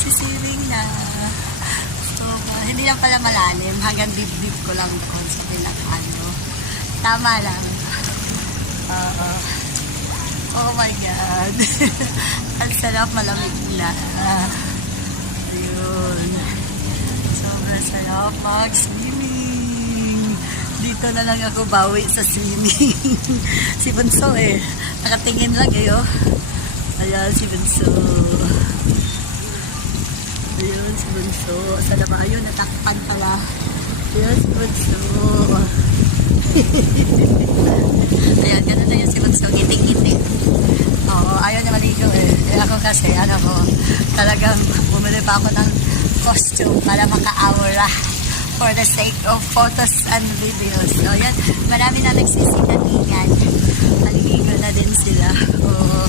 Nagsisiring na. So, hindi lang pala malalim. Hanggang dibdib ko lang doon sa pinakano. Tama lang. Oh my God. Ang sarap, malamig na. Ayun. Sobrang sarap mag-swimming. Dito na lang ako bawi sa swimming. Si Bunso nakatingin lang Ayan si Bunso. Ayun si Bunso. Sana ba? Ayun, natakpan pala. Ayun si Bunso. Ayan, ganun na yun si Bunso. Giting-giting. Oo, ayaw na maligo ako kasi, talagang bumili pa ako ng costume para maka-aura for the sake of photos and videos. So, yan. Marami na nagsisinatingan. Maligo na din sila. Oo.